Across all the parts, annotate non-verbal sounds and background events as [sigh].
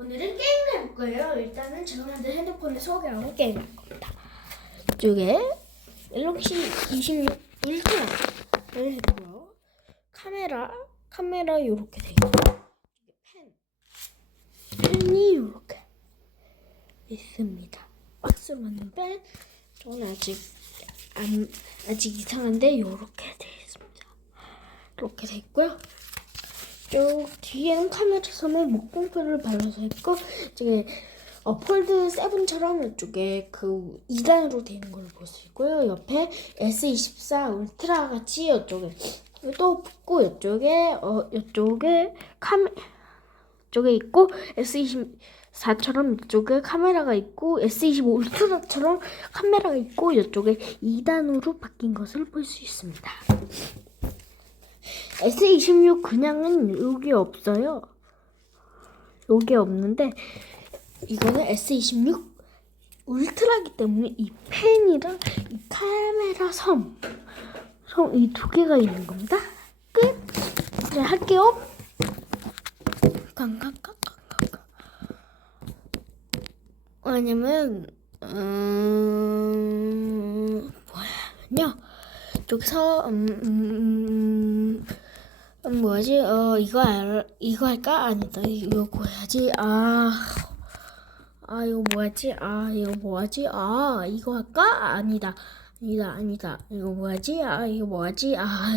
오늘은 게임을 해볼 거예요. 일단은 제가 만든 핸드폰에 소개하는 게임을 할 겁니다. 이쪽에 갤럭시 26 울트라를 했고요. 카메라, 카메라 이렇게 돼 있고 펜, 펜이 이렇게 있습니다. 박스로 만든 펜, 저는 아직 안, 아직 이상한데 이렇게 돼 있습니다. 이렇게 돼 있고요. 쭉 뒤에는 카메라 섬에 목공표를 발라서 있고 이쪽에 어, 폴드 7처럼 이쪽에 그 2단으로 되어 있는 걸 볼 수 있고요. 옆에 S24 울트라 같이 이쪽에 또 붙고 이쪽에 어 이쪽에 카메 이쪽에 있고 S24처럼 이쪽에 카메라가 있고 S25 울트라처럼 카메라가 있고 이쪽에 2단으로 바뀐 것을 볼 수 있습니다. S26 그냥은 여기 없어요. 여기 없는데 이거는 S26 울트라기 때문에 이 펜이랑 이 카메라 섬, 섬 이 두 개가 있는 겁니다. 끝. 이제 할게요. 깡깡깡깡깡. 왜냐면 음 뭐야면요. 여기서 음, 음, 음, 음, 뭐지? 어 이거 알, 이거 할까? 아니다. 이거 해야지. 아. 아 이거 뭐하지? 아 이거 뭐하지? 아 이거 할까? 아니다. 아니다. 아니다. 이거 뭐하지? 아 이거 뭐하지? 아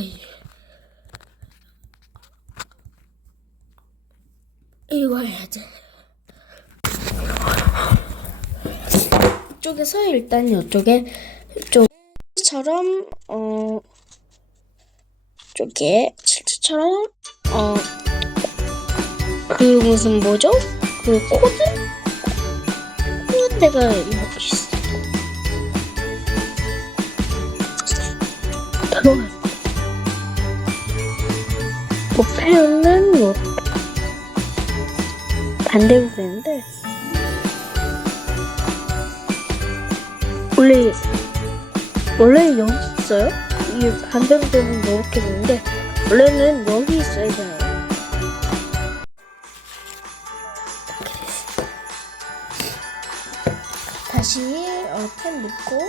이거 해야지. 이쪽에서 일단 이쪽에 이쪽처럼 어 쪽에 실트처럼 어 그 무슨 뭐죠? 그 코드? 코드가 이렇게 있어. 들어가. 목표는 뭐 반대로 되는데 원래 원래 여기 있어요? 이게 반대로 되면 이렇게 되는데 원래는 여기 있어야 돼요. 다시 어, 펜 넣고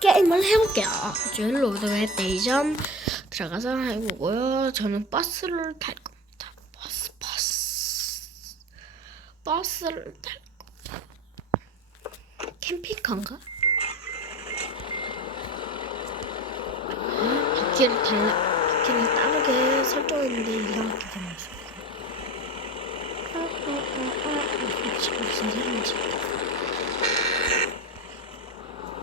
게임을 해볼게요. 저는 로드맵 스테이션 들어가서 해보고요. 저는 버스를 탈 겁니다. 버스 버스 버스를 탈 겁니다. 캠핑카인가? 바퀴를 달라 바퀴를 다르게 설정했는데 이상하게 되면서 지금 무슨 소리인지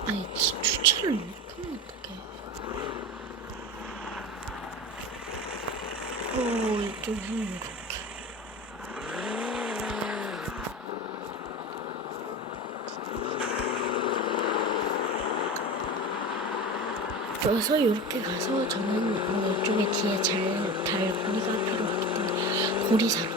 아니 지- 주차를 이렇게 하면 어떡해? 어 이쪽은 그래서 이렇게 가서 저는 어, 이쪽에 뒤에 잘 달 고리가 필요 없기 때문에 고리 사러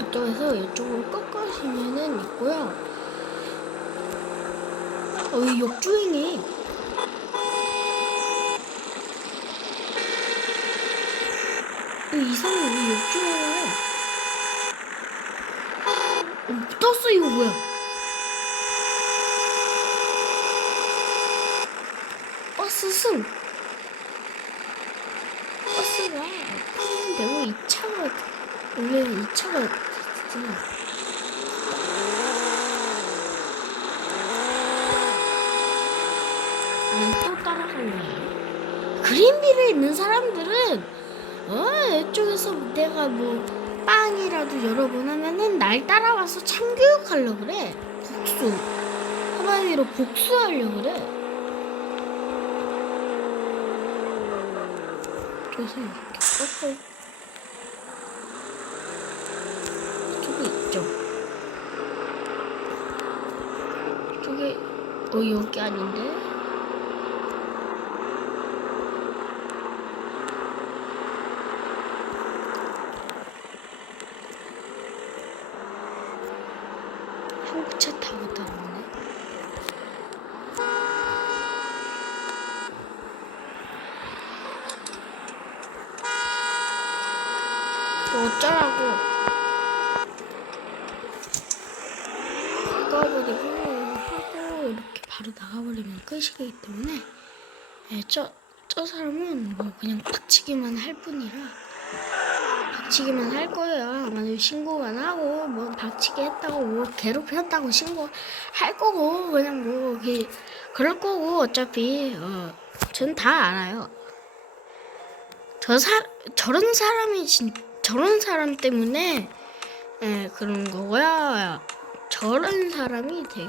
이쪽에서 이쪽으로 꺾으시면은 있고요. 어, 이 역주행이 이 역주행을 어, 떴어 이거 뭐야? 버스 승 버스가 타는데 왜이 차가 원래 이 차가 있잖아. 안또 따라갈래. 그린빌에 있는 사람들은 어 이쪽에서 내가 뭐 빵이라도 여러 번 하면은 날 따라와서 참교육하려 그래. 복수. 한마디로 복수하려 그래. 그래서 이렇게 꺾어. 저기 있죠. 저기 어 여기 아닌데? 승 차 타고. 뭐 어쩌라고. 바꿔버리고 하고 이렇게 바로 나가버리면 끝이기 때문에 예, 저, 저 사람은 뭐 그냥 박치기만 할 뿐이라 박치기만 할 거예요. 아마도 신고만 하고 뭐 박치기 했다고 뭐 괴롭혔다고 신고할 거고 그냥 뭐 그럴 거고 어차피 어, 전 다 알아요. 저 사, 저런 사람이 진, 저런 사람 때문에 예, 그런 거고요. 저런 사람이 되게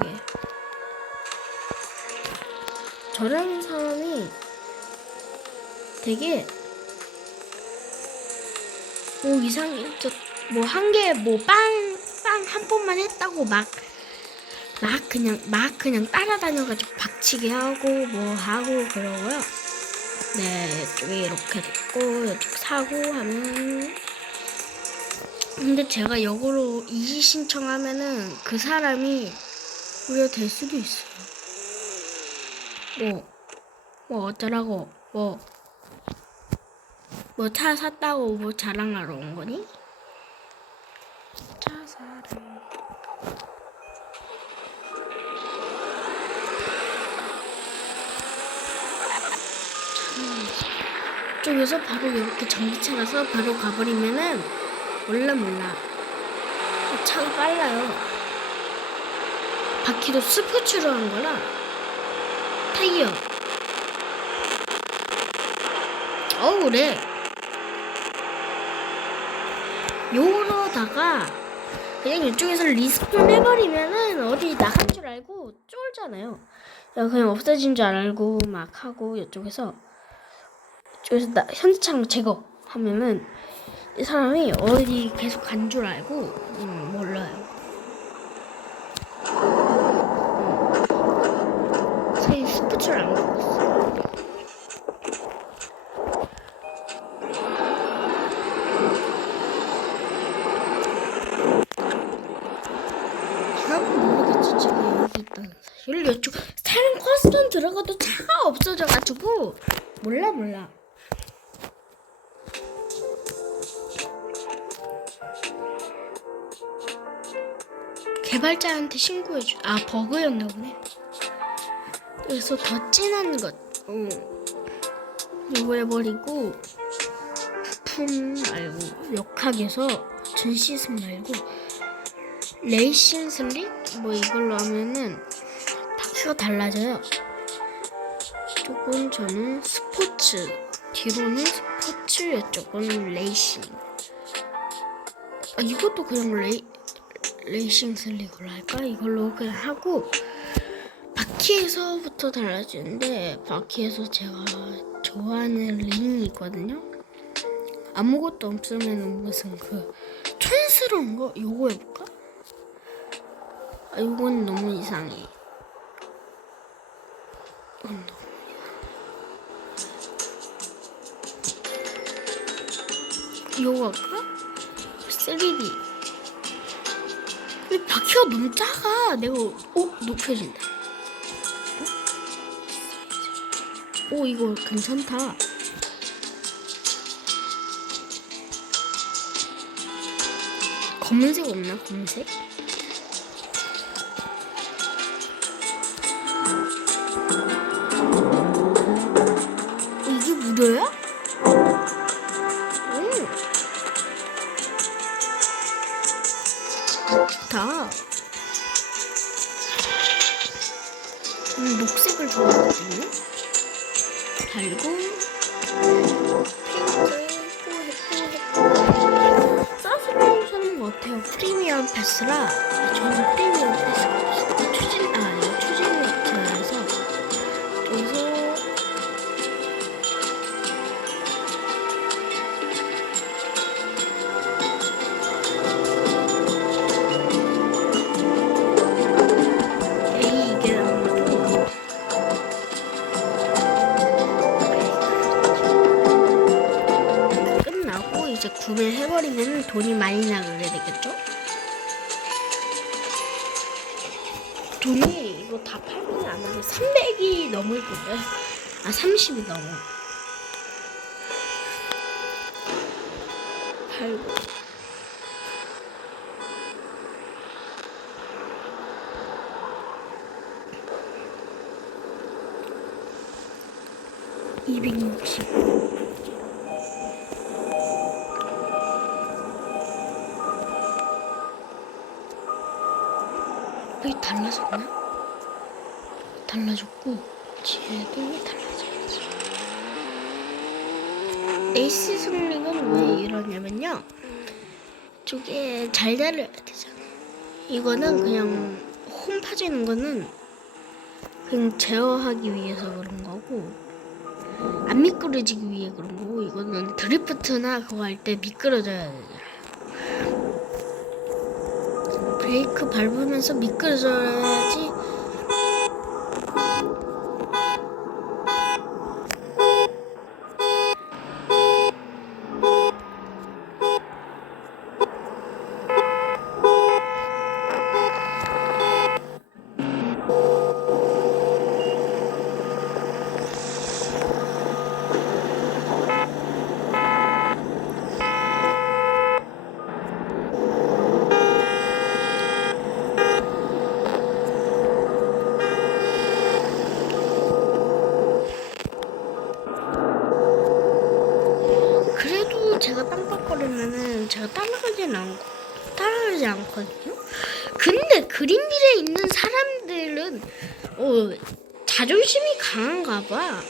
저런 사람이 되게 뭐 이상해 뭐한 개 뭐 빵 빵 한 번만 했다고 막 막 그냥 막 그냥 따라다녀가지고 박치기 하고 뭐 하고 그러고요. 네 이쪽에 이렇게 됐고 이쪽 사고 하면 근데 제가 역으로 이의 신청하면은 그 사람이 무려 될 수도 있어요. 뭐, 뭐 어쩌라고, 뭐, 뭐 차 샀다고 뭐 자랑하러 온 거니? 차 사러. 쪽에서 바로 이렇게 전기차라서 바로 가버리면은 몰라 몰라 차가 빨라요 바퀴도 스포츠로 한 거라 타이어 어우 그래 요러다가 그냥 이쪽에서 리스폰 해버리면은 어디 나간 줄 알고 쫄잖아요 야, 그냥 없어진 줄 알고 막 하고 이쪽에서 이쪽에서 나, 현지창 제거 하면은 이 사람이 어디 계속 간 줄 알고 음, 몰라요. 제 스포츠를 안 갖고 있어. 사람 모르겠지 제가 여기 있다는 사실 이쪽 사람 커스텀 들어가도 차가 없어져가지고 몰라 몰라. 개발자한테 신고해줘. 아 버그였나 보네. 그래서 더 진한 것, 어, 이거 해버리고 부품 말고 역학에서 전 시즌 말고 레이싱 슬릭 뭐 이걸로 하면은 바퀴가 달라져요. 조금 저는 스포츠 뒤로는 스포츠 이쪽은 레이싱. 아 이것도 그냥 레이 레이싱 슬릭으로 할까? 이걸로 그냥 하고 바퀴에서부터 달라지는데 바퀴에서 제가 좋아하는 링이 있거든요. 아무것도 없으면 무슨 그 촌스러운 거 요거 해볼까? 아 요건 너무 이상해. 이건 너무 요거 할까? 3D. 이 바퀴가 너무 작아. 내가 어 높여진다. 오 이거 괜찮다. 검은색 없나 검은색? 구매해버리면 돈이 많이 나가게 되겠죠? 돈이 이거 다 팔면 안 하고 300이 넘을 거예요. 아 30이 넘어. 팔고. 이백육십. 달라졌나? 달라졌고 뒤에도 달라져야지. 에이스 승리는 왜 이러냐면요. 저게 잘 달려야 되잖아. 이거는 그냥 홈 파지는 거는 그냥 제어하기 위해서 그런 거고 안 미끄러지기 위해 그런 거고 이거는 드리프트나 그거 할 때 미끄러져야 되잖아. 브레이크 밟으면서 미끄러져야지 그래도 제가 깜빡거리면은 제가 따라가진 않고 따라가지 않거든요. 근데 그린빌에 있는 사람들은 어 자존심이 강한가 봐.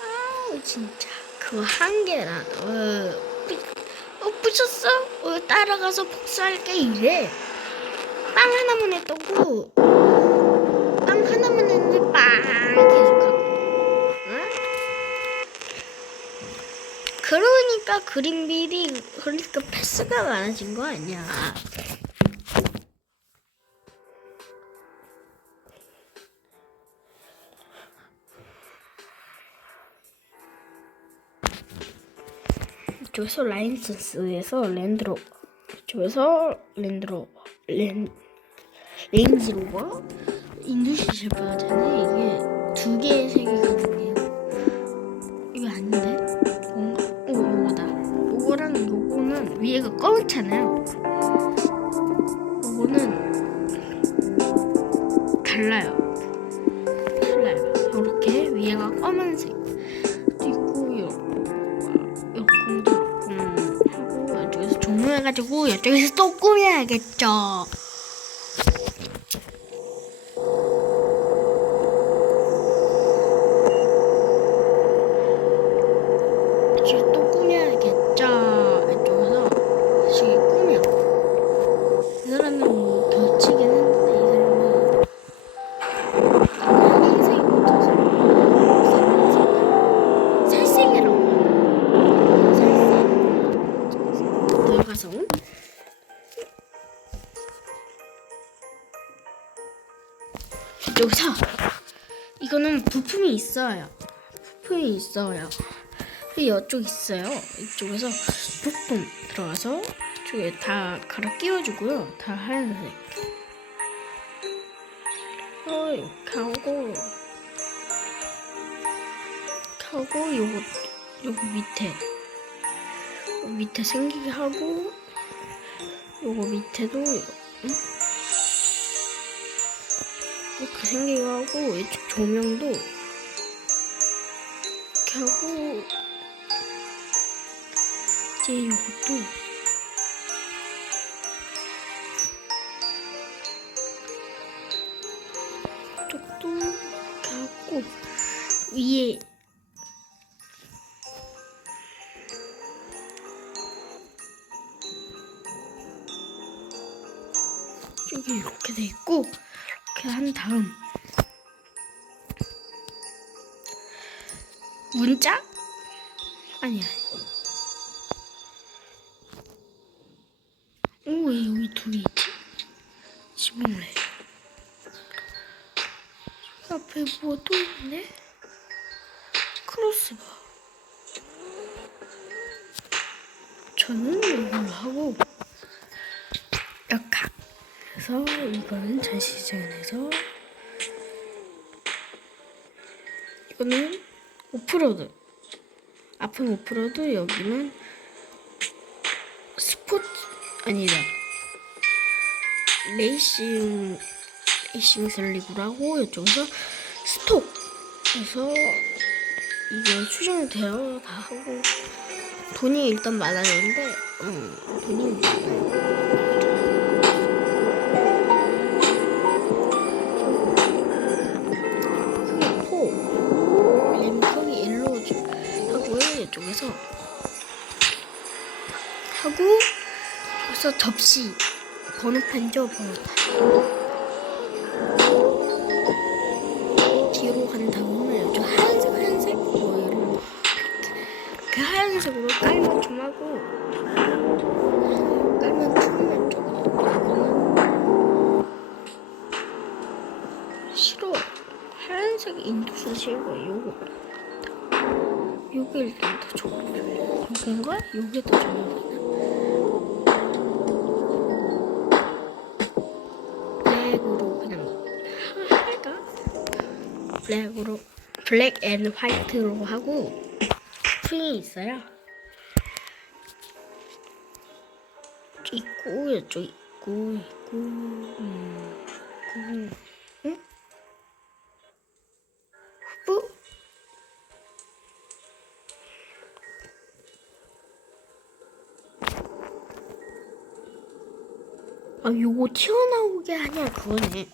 아 진짜 그거 한계라. 어, 삐- 어 부셨어? 어 따라가서 복수할게 이래. 빵 하나만 했다고. 빵 하나만 했는데 빵 계속하고. 응? 그러니까 그린빌이 그러니까 패스가 많아진 거 아니야. 이쪽에서 라인센스에서 랜드로버 이쪽에서 랜드로버 랜 레인지로버 인두시 셰프잖아요 이게 두 개, 세개 가능해요. 이거 아닌데? 뭔가? 어, 요거다. 요거랑 요거는 위에가 검잖아요. 해가지고 이쪽에서 또 꾸며야겠죠. 있어요. 부품이 있어요. 이쪽 있어요. 이쪽에서 조금 들어가서 이쪽에 다 갈아 끼워주고요. 다 하얀색. 어, 이렇게 하고 하고 요거 요거 밑에 요 밑에 생기게 하고 요거 밑에도? 이렇게 생기게 하고 이쪽 조명도 하고 이제 이것도 이렇게 하고 위에 아니야. 오, 왜 여기 둘이 있지? 지붕래. 앞에 뭐 또 있네? 크로스바. 저는 이걸로 하고, 역학. 그래서 이거는 전시장에서 이거는 오프로드 앞은 오프로드 여기는 스포츠 아니다 레이싱 레이싱 슬리브라고 이쪽에서 스톡 그래서 이게 추정되어 다 하고 돈이 일단 많아졌는데 음 돈이 많아요. 하고 여기서 접시 번호판이죠 번호판 뒤로 간 다음에 저 하얀색 하얀색 뭐 이런 그 하얀색으로 깔면 좀 하고 깔면 풀면 좀 싫어. 하얀색 인도수 싫고 요거. 요게 일단 더 좋아 요건가? 요게 더 좋아 블랙으로 블랙 앤 화이트로 하고 프링이 있어요. 있고 이쪽 있고 있고 음, 있고 응? 후보 아 요거 튀어나오게 하냐 그거네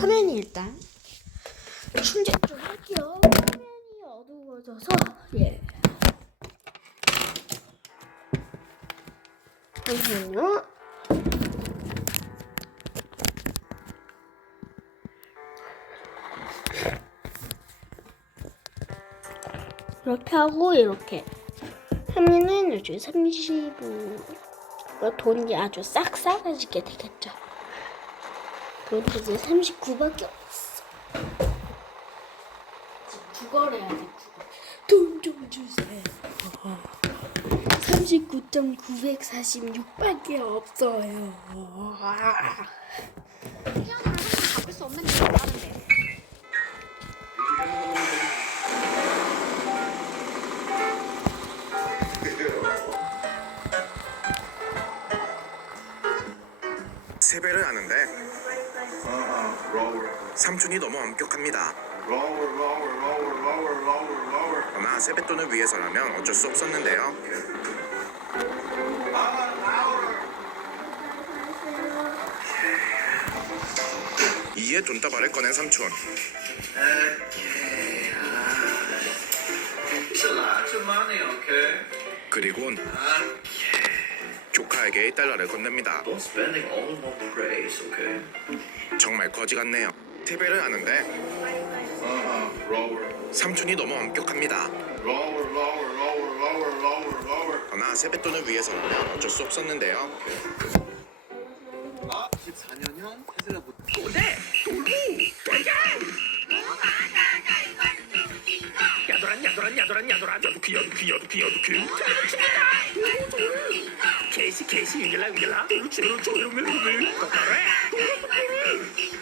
화면이 일단 충전 좀 할게요 화면이 어두워져서 예 잠시만요 이렇게 하고 이렇게 하면은 이제 35 돈이 아주 싹 싸가지게 되겠죠. 돈이 이제 39밖에 없어. 국어를 해야 돼. 돈좀 주세요. 39.946밖에 없어요. 수 없는. 세배를 하는데 삼촌이 너무 엄격합니다. Lower, lower, lower, lower, lower, lower. 그러나 세뱃돈을 위해서라면 어쩔 수 없었는데요. 이에 돈다발을 꺼낸 삼촌. 그리곤 조카에게 1달러를 건넵니다. 정말 거지 같네요. 세배를 하는데 Uh-uh, lower, 삼촌이 너무 엄격합니다. 그러나 세뱃돈을 위해서라면 어쩔 수 없었는데요. 14년형 테슬라 보 야도란 야도란 야도란 야도란. 야도키 야도키 야도키 케이시 케이시 윙gel라 윙gel라 루치로 조용히 똑바로해 도가 도가 도가 도가 돌고 돌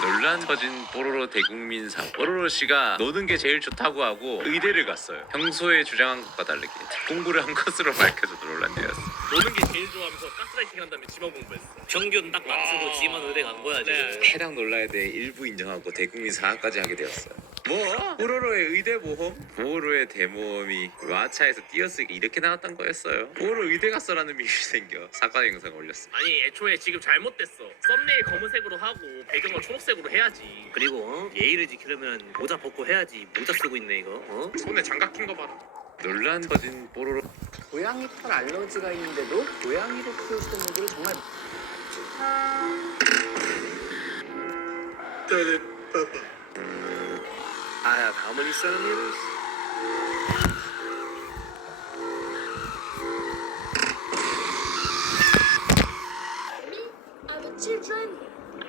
논란 터진 뽀로로 대국민상 뽀로로 씨가 노는 게 제일 좋다고 하고 의대를 갔어요. 평소에 주장한 것과 다르게 공부를 한 것으로 [laughs] 논란되었어 좋아하면서 가스라이팅 한 다음에 지만 공부했어. 평균 딱 맞추고 지만 의대 간 거야 지금. 네. 해당 논란에 대해 일부 인정하고 대국민 사과까지 하게 되었어요 뭐? 뽀로로의 의대 모험? 뽀로로의 대모험이 마차에서 띄어쓰기 이렇게 나왔던 거였어요 뽀로로 의대 갔어라는 밈이 생겨 사과 영상을 올렸어 아니 애초에 지금 잘못됐어. 썸네일 검은색으로 하고 배경을 초록색으로 해야지. 그리고 어? 예의를 지키려면 모자 벗고 해야지. 모자 쓰고 있네 이거. 어? 손에 장갑 낀 거 봐라. 논란 터진 뽀로로. 고양이 털 알러지가 있는데도 고양이로 키우시는 분들은 정말 아, 나는 바빠 아야 가만히 있어요 아,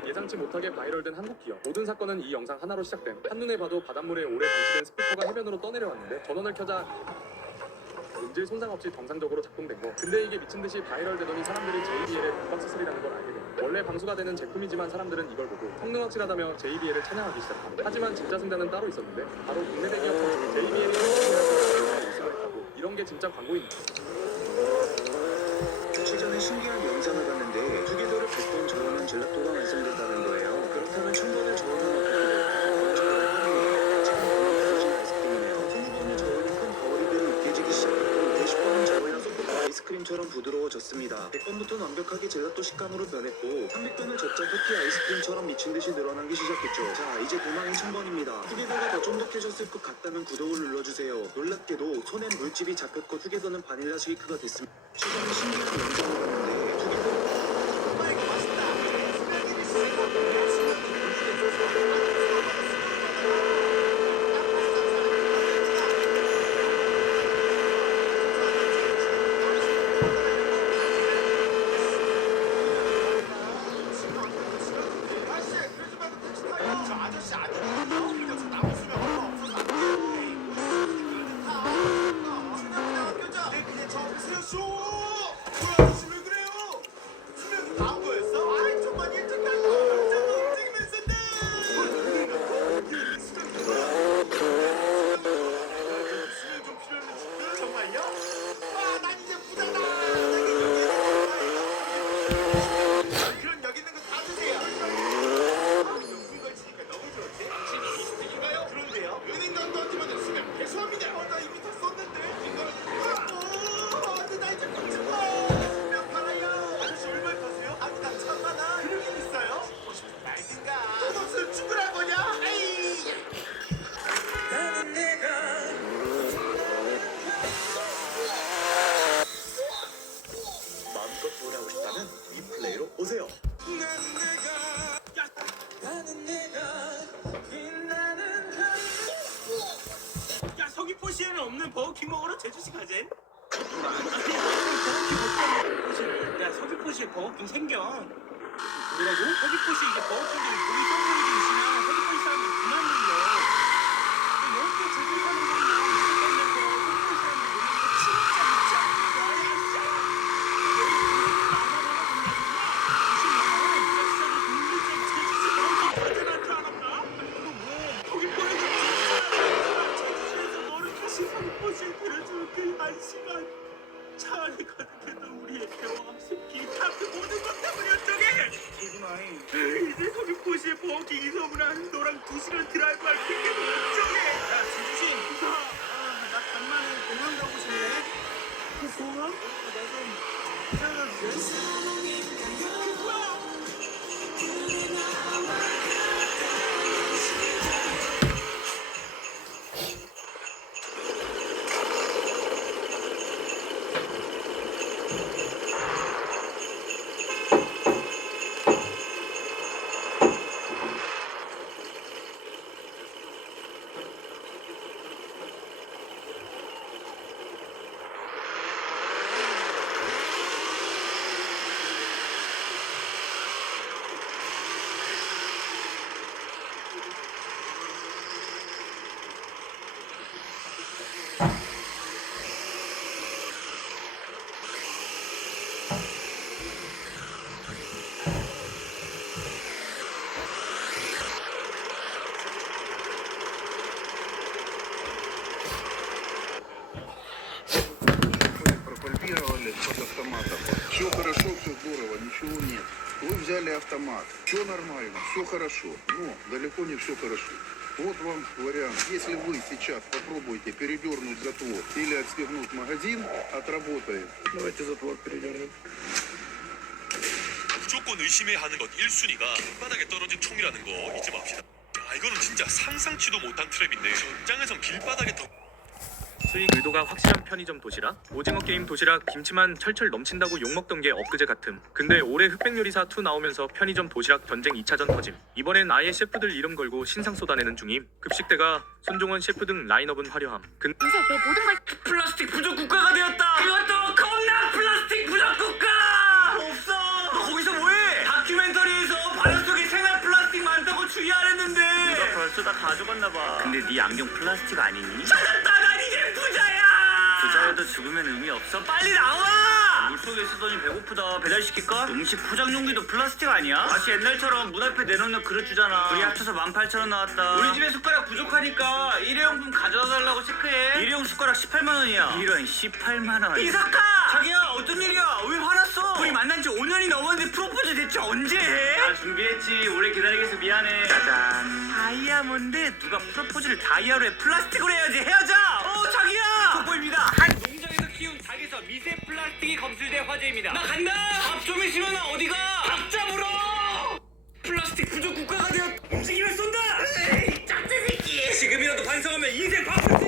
예상치 못하게 바이럴된 한국 기업. 모든 사건은 이 영상 하나로 시작된 한눈에 봐도 바닷물에 오래 방치된 스피커가 해변으로 떠내려왔는데 전원을 켜자 인질 손상 없이 정상적으로 작동된 거. 근데 이게 미친 듯이 바이럴 되더니 사람들이 JBL의 국박수술이라는 걸 알게 돼. 원래 방수가 되는 제품이지만 사람들은 이걸 보고 성능 확실하다며 JBL을 찬양하기 시작합니다. 하지만 진짜 승자는 따로 있었는데 바로 국내 대기업 선수 JBL이 우승을 했다고. 이런 게 진짜 광고입니다. 전에 신기한 영상을 크림처럼 부드러워졌습니다. 100번부터는 완벽하게 젤라또 식감으로 변했고 300번을 젓자 해피 아이스크림처럼 미친 듯이 늘어나기 시작했죠. 자 이제 고마인 1000번입니다. 투게더가 더 쫀득해졌을 것 같다면 구독을 눌러주세요. 놀랍게도 손엔 물집이 잡혔고 투게더는 바닐라 쉐이크가 됐습니다. 최근에 신기한 영상을 봤 버거킹 생겨. 뭐라고? 서귀포시 이제 버거킹들이 서귀포시에 버거킹 이서문한 너랑 두 시간 드라이브 할 핑계도 어쩌게 야 진주씨 아, 나 간만에 공항 가고 싶네 그 공항? 나좀 태어나도 돼? здорово, ничего нет. Вы взяли автомат. Все нормально, все хорошо. Но далеко не все хорошо. Вот вам вариант. Если вы сейчас попробуете передернуть затвор или отстегнуть магазин, отработает. Давайте затвор передернем. 무조건 의심해야 하는 것 1순위가 길바닥에 떨어진 총이라는 거 잊지 맙시다. 야, 이거는 진짜 상상치도 못한 트랩인데 현장에선 길바닥에 더 수익 의도가 확실한 편의점 도시락? 오징어 게임 도시락 김치만 철철 넘친다고 욕먹던 게 엊그제 같음. 근데 올해 흑백 요리사 2 나오면서 편의점 도시락 전쟁 2차전 터짐. 이번엔 아예 셰프들 이름 걸고 신상 쏟아내는 중임. 급식대가 손종원 셰프 등 라인업은 화려함. 근 이제 내 모든 걸 플라스틱 부족 국가가 되었다. 그것도 겁나 플라스틱 부족 국가. 없어. 너 거기서 뭐해? 다큐멘터리에서 바닷속의 생활 플라스틱 어쩌다 가져갔나 봐. 근데 네 안경 플라스틱 아니니? 찾았다 부자여도 죽으면 의미 없어. 빨리 나와! 물속에 쓰더니 배고프다. 배달시킬까? 음식 포장 용기도 플라스틱 아니야? 다시 옛날처럼 문 앞에 내놓는 그릇 주잖아. 둘이 합쳐서 18,000원 나왔다. 우리 집에 숟가락 부족하니까 일회용품 가져다 달라고 체크해. 일회용 숟가락 18만 원이야. 이런 18만 원. 이사카! 자기야 어떤 일이야? 왜 화났어? 우리 만난 지 5년이 넘었는데 프로포즈 대체 언제 해? 나 준비했지. 오래 기다리게 해서 미안해. 짜잔. 다이아몬드 누가 프로포즈를 다이아로 해 플라스틱으로 해야지 헤어져. 어 자기야. 속보입니다. 한 농장에서 키운 닭에서 미세 플라스틱이 검출돼 화제입니다. 나 간다. 밥좀 해주면 나 어디가? 닭 잡으러. 플라스틱 부족 국가가 되어 움직이면 쏜다. 에이, 짝대 새끼. 지금이라도 반성하면 인생 바꿀